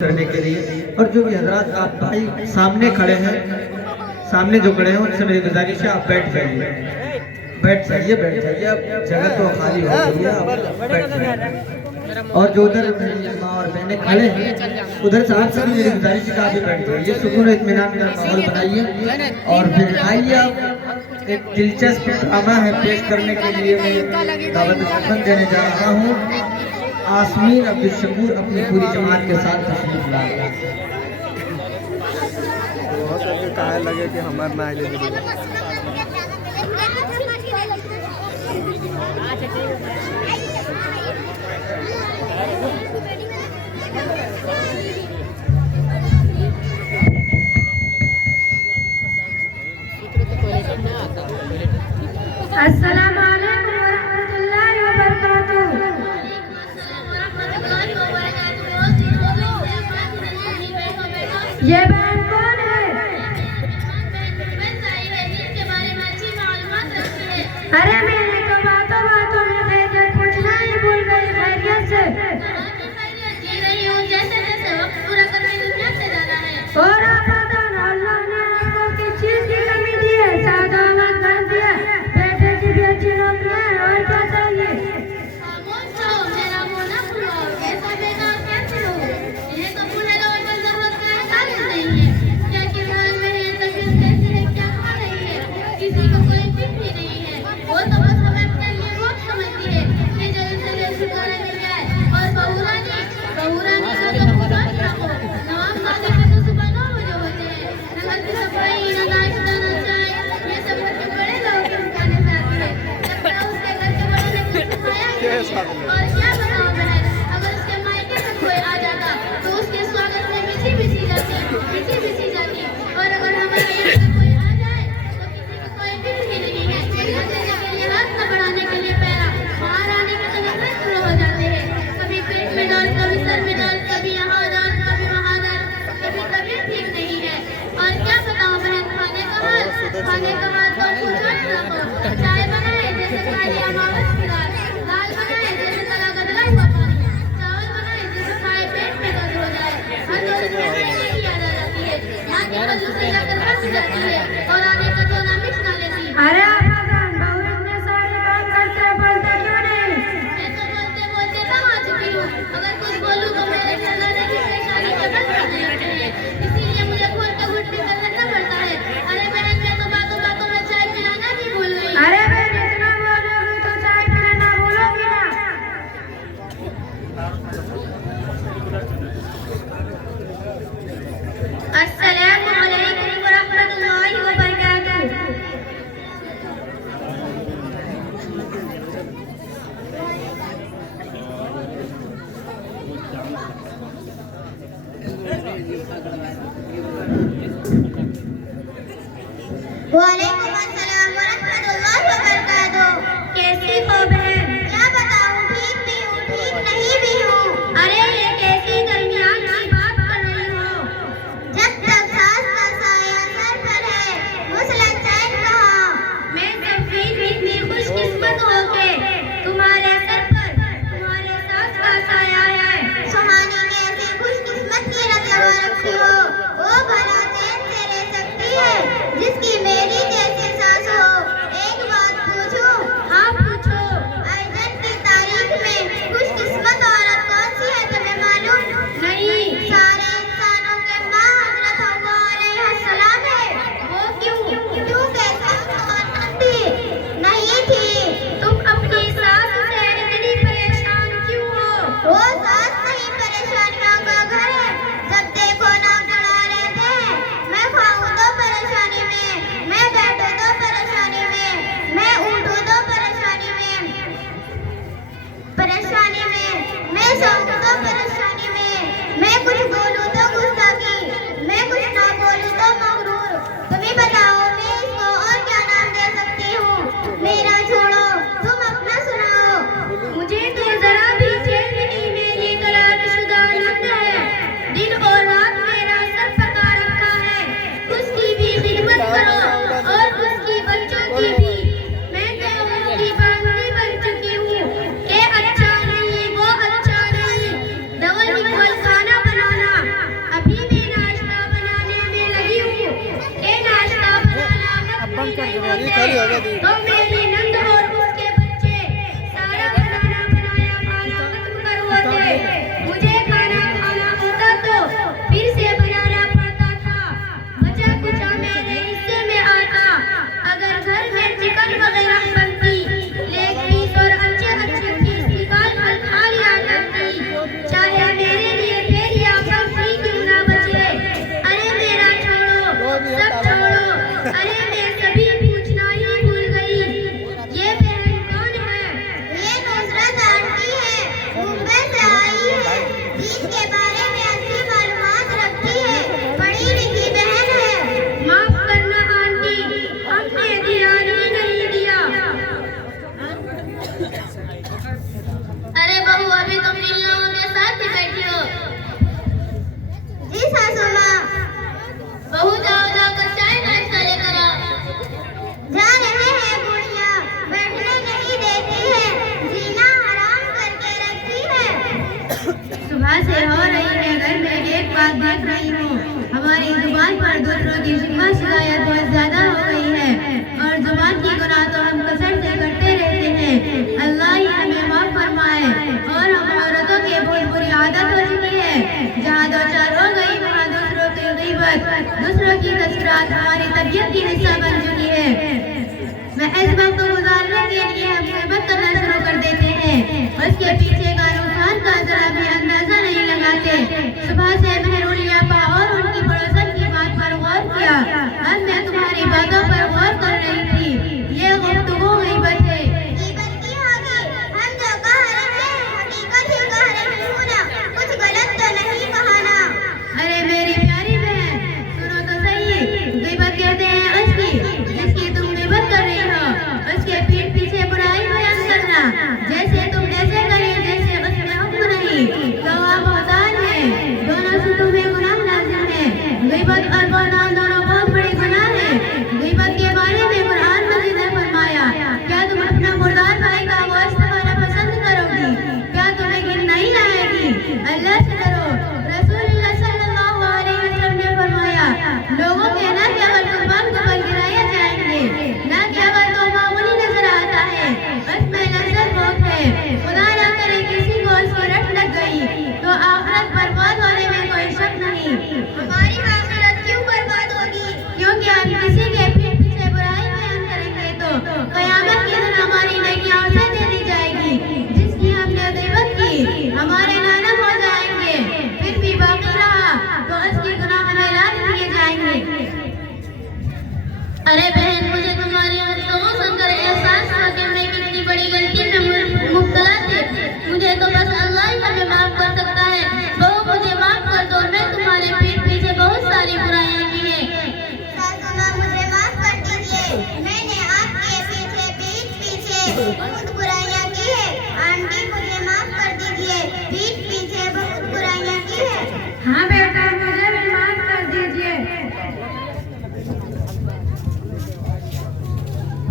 करने के लिए। और जो भी हजरात आप भाई सामने खड़े हैं, सामने जो खड़े हैं उनसे मेरी गुजारिश है आप बैठ जाइए, बैठ जाइए, बैठ जाइए। अब जगह तो खाली हो गई है, आप बैठ जाइए। और जो उधर माँ और बहनें खड़े हैं उधर से आप सभी मेरी गुजारिश है आप भी बैठ जाइए। सुकून इत्मीनान का माहौल बनाइए और फिर आइए आप एक दिलचस्प ड्रामा है पेश करने के लिए मैं दावत देने जा रहा हूँ। आसमीन अब्दुल शकूर अपनी पूरी जमात के साथ तशरीफ ला रहे हैं। कहा लगे कि हमारे ना अस्सलाम वालेकुम वरहमतुल्लाहि वबरकातुहू। ये बहन कौन है? अरे मैंने तो बातों बातों में खैरियत पूछना ही भूल गई। खैरियत से और आप पता ना अल्लाह ने आपको किस चीज की कमी दी है? सादावत कर दिया, बेटे की भी अच्छी नौकरी है, और क्या चाहिए? और क्या बताओ बहन, अगर उसके मायके में कोई आ जाता तो उसके स्वागत में मिठी मिठी जाती। और अगर हमारे यहाँ पे कोई आ जाए तो किसी को कोई फिक्र नहीं है। घर देने के लिए हाथ न बढ़ाने के लिए पैरा, बाहर आने के तो नखरे शुरू हो जाते हैं। कभी पेट में दर्द, कभी सर में दर्द, कभी यहाँ दर्द, कभी वहाँ दर्द, कभी तबीयत ठीक नहीं है। और क्या बताओ बहन, खाने का हाल तो पूछो ही रखो। चाय बनाए जैसे काली अमावस की रात, दाल बनाए जैसे तला गदला हुआ पानी, चावल बनाए जैसे खाए पेट में दर्द हो जाए। हर दो दिन में खाने की याद आ जाती है, माँ की पल्लू से जाकर बस जाती है और आने का तो ना मिट ना लेती। अरे आप बहू इतने सारे काम करते बोलते क्यों नहीं? मैं तो बोलते बोलते कहाँ आ चुकी हूँ। अगर कुछ बोलूँ तो मेरे चलाने की परेशानी के बस करने लगते हैं, इसीलिए मुझे खोल के घुट भी कर लेना पड़ता है। अरे बहन, मैं तो बातों बातों में चाय पिलाना भी भूल गई। अरे बहन, इतना बोलोगी तो चाय पिलाना भूलोगी ना? अस्सलामु अलैकुम वरहमतुल्लाहि वबरकातुहू। वालेकुम अस्सलाम वरहमतुल्लाहि वबरकातुहू। कैसी हो बहन? क्या बताऊं, ठीक भी हूँ, ठीक नहीं भी हूँ। अरे ये कैसी दरमियान की बात कर रही हो? जब तक सास का साया सर पर है, मुसलन चैन कहाँ? मैं सफीद इतनी खुशकिस्मत हो के तुम्हारे सर पर तुम्हारे सास का साया है। सुहानी कैसे खुशकिस्मत की रत लगा रखी हो, वो भला चैन से रह सकती है जिसकी मेरी जैसी बच्चों की तस्वीरात हमारी तबीयत की हिस्सा बन चुकी है। मैं इस वक्त को गुजारने के लिए हम गीबत करना शुरू कर देते हैं और इसके पीछे का नुकसान का जरा भी